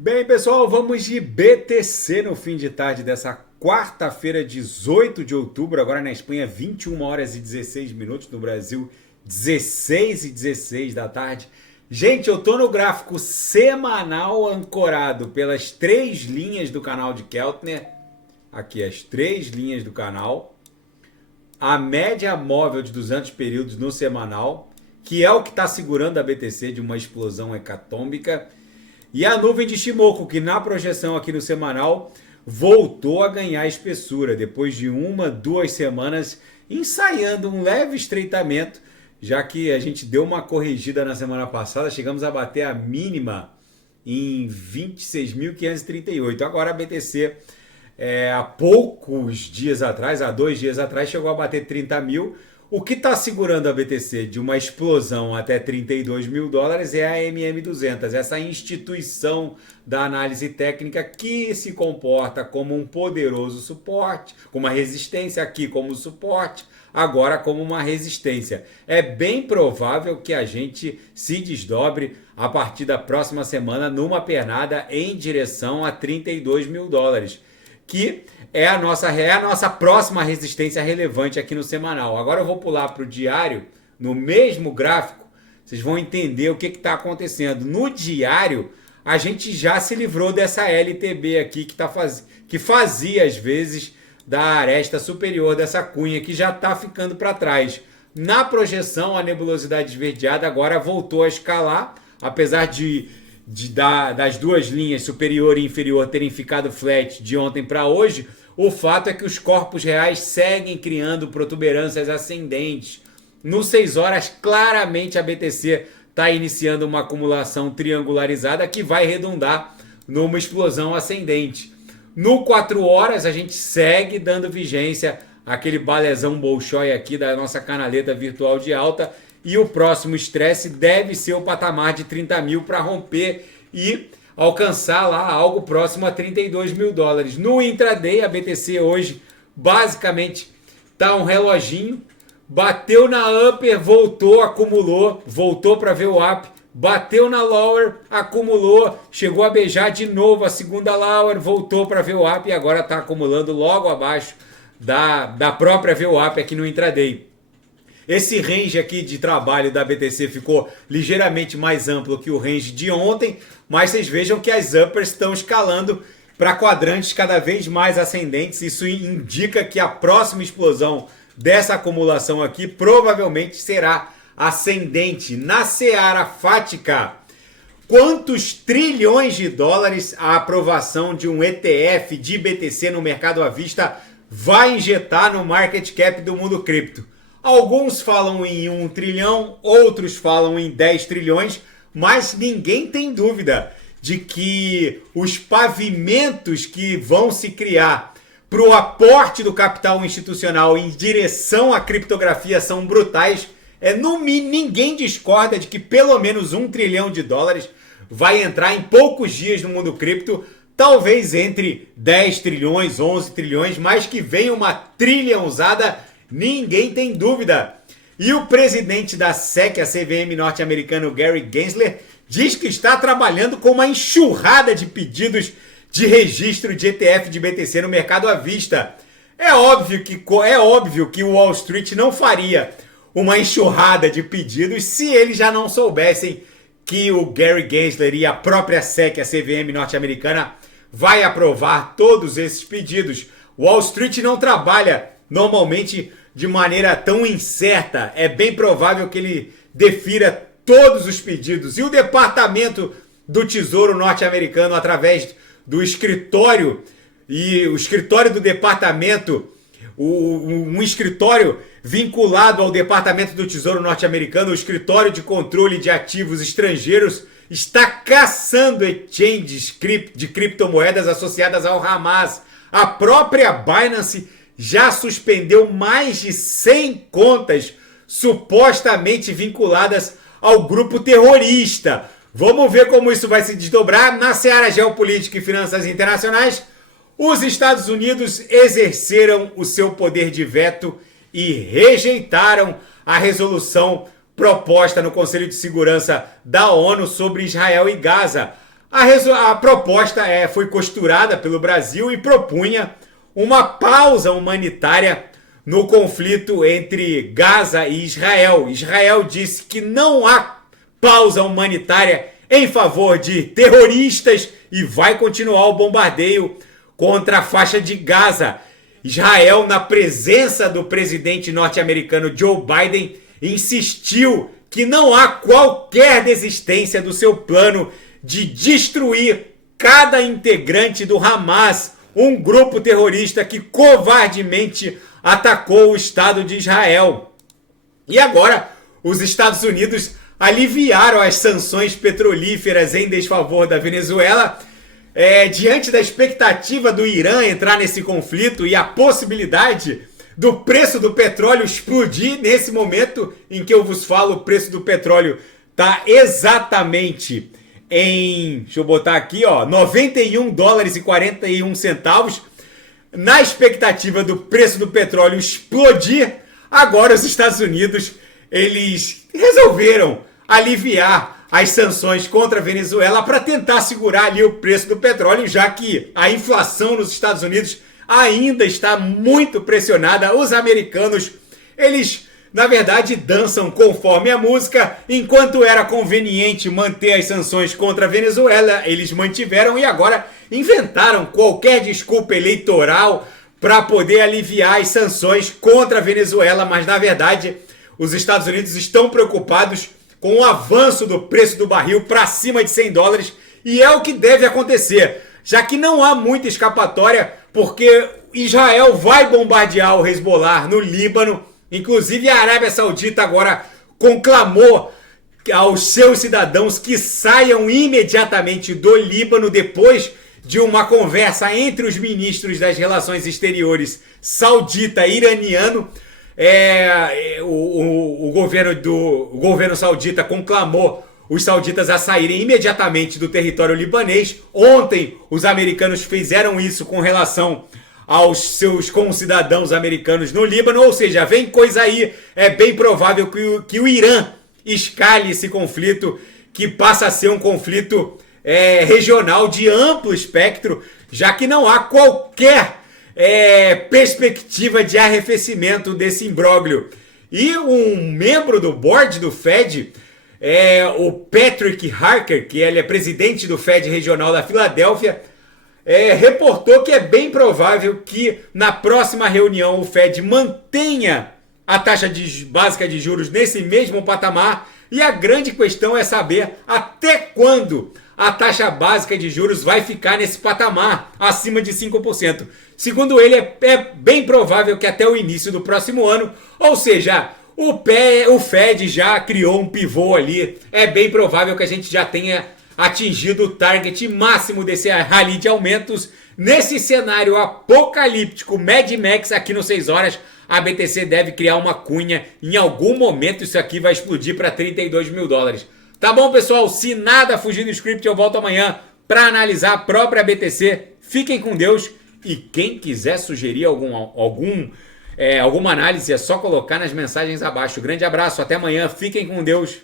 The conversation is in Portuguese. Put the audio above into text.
Bem, pessoal, vamos de BTC no fim de tarde dessa quarta-feira, 18 de outubro. Agora na Espanha, 21 horas e 16 minutos. No Brasil, 16 e 16 da tarde. Gente, eu tô no gráfico semanal ancorado pelas três linhas do canal de Keltner. Aqui, as três linhas do canal. A média móvel de 200 períodos no semanal, que é o que está segurando a BTC de uma explosão hecatômbica. E a nuvem de Shimoku, que na projeção aqui no semanal voltou a ganhar espessura, depois de duas semanas ensaiando um leve estreitamento, já que a gente deu uma corrigida na semana passada, chegamos a bater a mínima em 26.538. Agora a BTC, há poucos dias atrás, há 2 dias atrás, chegou a bater 30 mil. O que está segurando a BTC de uma explosão até 32 mil dólares é a MM200, essa instituição da análise técnica que se comporta como um poderoso suporte, com uma resistência aqui como suporte, agora como uma resistência. É bem provável que a gente se desdobre a partir da próxima semana numa pernada em direção a 32 mil dólares. Que é a nossa próxima resistência relevante aqui no semanal. Agora eu vou pular para o diário, no mesmo gráfico, vocês vão entender o que está acontecendo. No diário, a gente já se livrou dessa LTB aqui, que fazia às vezes da aresta superior dessa cunha, que já está ficando para trás. Na projeção, a nebulosidade esverdeada agora voltou a escalar, apesar das duas linhas superior e inferior terem ficado flat de ontem para hoje, o fato é que os corpos reais seguem criando protuberâncias ascendentes. No 6 horas, claramente a BTC está iniciando uma acumulação triangularizada que vai redundar numa explosão ascendente. No 4 horas, a gente segue dando vigência àquele balezão Bolshoi aqui da nossa canaleta virtual de alta. E o próximo estresse deve ser o patamar de 30 mil para romper e alcançar lá algo próximo a 32 mil dólares. No intraday, a BTC hoje basicamente está um reloginho. Bateu na upper, voltou, acumulou, voltou para ver o up. Bateu na lower, acumulou, chegou a beijar de novo a segunda lower, voltou para ver o up e agora está acumulando logo abaixo da própria VWAP aqui no intraday. Esse range aqui de trabalho da BTC ficou ligeiramente mais amplo que o range de ontem, mas vocês vejam que as uppers estão escalando para quadrantes cada vez mais ascendentes. Isso indica que a próxima explosão dessa acumulação aqui provavelmente será ascendente. Na seara fática, quantos trilhões de dólares a aprovação de um ETF de BTC no mercado à vista vai injetar no market cap do mundo cripto? Alguns falam em 1 trilhão, outros falam em 10 trilhões, mas ninguém tem dúvida de que os pavimentos que vão se criar para o aporte do capital institucional em direção à criptografia são brutais. Ninguém discorda de que pelo menos 1 trilhão de dólares vai entrar em poucos dias no mundo cripto, talvez entre 10 trilhões, 11 trilhões, mas que venha uma trilhãozada, ninguém tem dúvida. E o presidente da SEC, a CVM norte-americano, Gary Gensler, diz que está trabalhando com uma enxurrada de pedidos de registro de ETF de BTC no mercado à vista. É óbvio que o Wall Street não faria uma enxurrada de pedidos se eles já não soubessem que o Gary Gensler e a própria SEC, a CVM norte-americana, vai aprovar todos esses pedidos. Wall Street não trabalha normalmente de maneira tão incerta. É bem provável que ele defira todos os pedidos. E o Departamento do Tesouro norte-americano, através do escritório, e o escritório do departamento, um escritório vinculado ao Departamento do Tesouro norte-americano, o escritório de controle de ativos estrangeiros, está caçando exchanges de criptomoedas associadas ao Hamas. A própria Binance já suspendeu mais de 100 contas supostamente vinculadas ao grupo terrorista. Vamos ver como isso vai se desdobrar. Na seara geopolítica e finanças internacionais, os Estados Unidos exerceram o seu poder de veto e rejeitaram a resolução proposta no Conselho de Segurança da ONU sobre Israel e Gaza. A proposta foi costurada pelo Brasil e propunha uma pausa humanitária no conflito entre Gaza e Israel. Israel disse que não há pausa humanitária em favor de terroristas e vai continuar o bombardeio contra a faixa de Gaza. Israel, na presença do presidente norte-americano Joe Biden, insistiu que não há qualquer desistência do seu plano de destruir cada integrante do Hamas, um grupo terrorista que covardemente atacou o Estado de Israel. E agora, os Estados Unidos aliviaram as sanções petrolíferas em desfavor da Venezuela, diante da expectativa do Irã entrar nesse conflito e a possibilidade do preço do petróleo explodir. Nesse momento em que eu vos falo, o preço do petróleo está exatamente em, deixa eu botar aqui, ó, 91 dólares e 41 centavos. Na expectativa do preço do petróleo explodir, agora os Estados Unidos, eles resolveram aliviar as sanções contra a Venezuela para tentar segurar ali o preço do petróleo, já que a inflação nos Estados Unidos ainda está muito pressionada. Os americanos, eles, na verdade, dançam conforme a música. Enquanto era conveniente manter as sanções contra a Venezuela, eles mantiveram e agora inventaram qualquer desculpa eleitoral para poder aliviar as sanções contra a Venezuela, mas na verdade os Estados Unidos estão preocupados com o avanço do preço do barril para cima de 100 dólares e é o que deve acontecer, já que não há muita escapatória, porque Israel vai bombardear o Hezbollah no Líbano. Inclusive a Arábia Saudita agora conclamou aos seus cidadãos que saiam imediatamente do Líbano depois de uma conversa entre os ministros das relações exteriores saudita e iraniano. O governo saudita conclamou os sauditas a saírem imediatamente do território libanês. Ontem os americanos fizeram isso com relação aos seus concidadãos americanos no Líbano, ou seja, vem coisa aí. É bem provável que o Irã escale esse conflito, que passa a ser um conflito regional de amplo espectro, já que não há qualquer perspectiva de arrefecimento desse imbróglio. E um membro do board do Fed, o Patrick Harker, que ele é presidente do Fed regional da Filadélfia, reportou que é bem provável que na próxima reunião o Fed mantenha a taxa básica de juros nesse mesmo patamar. E a grande questão é saber até quando a taxa básica de juros vai ficar nesse patamar, acima de 5%. Segundo ele, é bem provável que até o início do próximo ano, ou seja, o Fed já criou um pivô ali. É bem provável que a gente já tenha atingido o target máximo desse rally de aumentos. Nesse cenário apocalíptico Mad Max aqui no 6 horas, a BTC deve criar uma cunha. Em algum momento isso aqui vai explodir para 32 mil dólares. Tá bom, pessoal? Se nada fugir do script, eu volto amanhã para analisar a própria BTC. Fiquem com Deus. E quem quiser sugerir alguma análise, é só colocar nas mensagens abaixo. Grande abraço, até amanhã. Fiquem com Deus.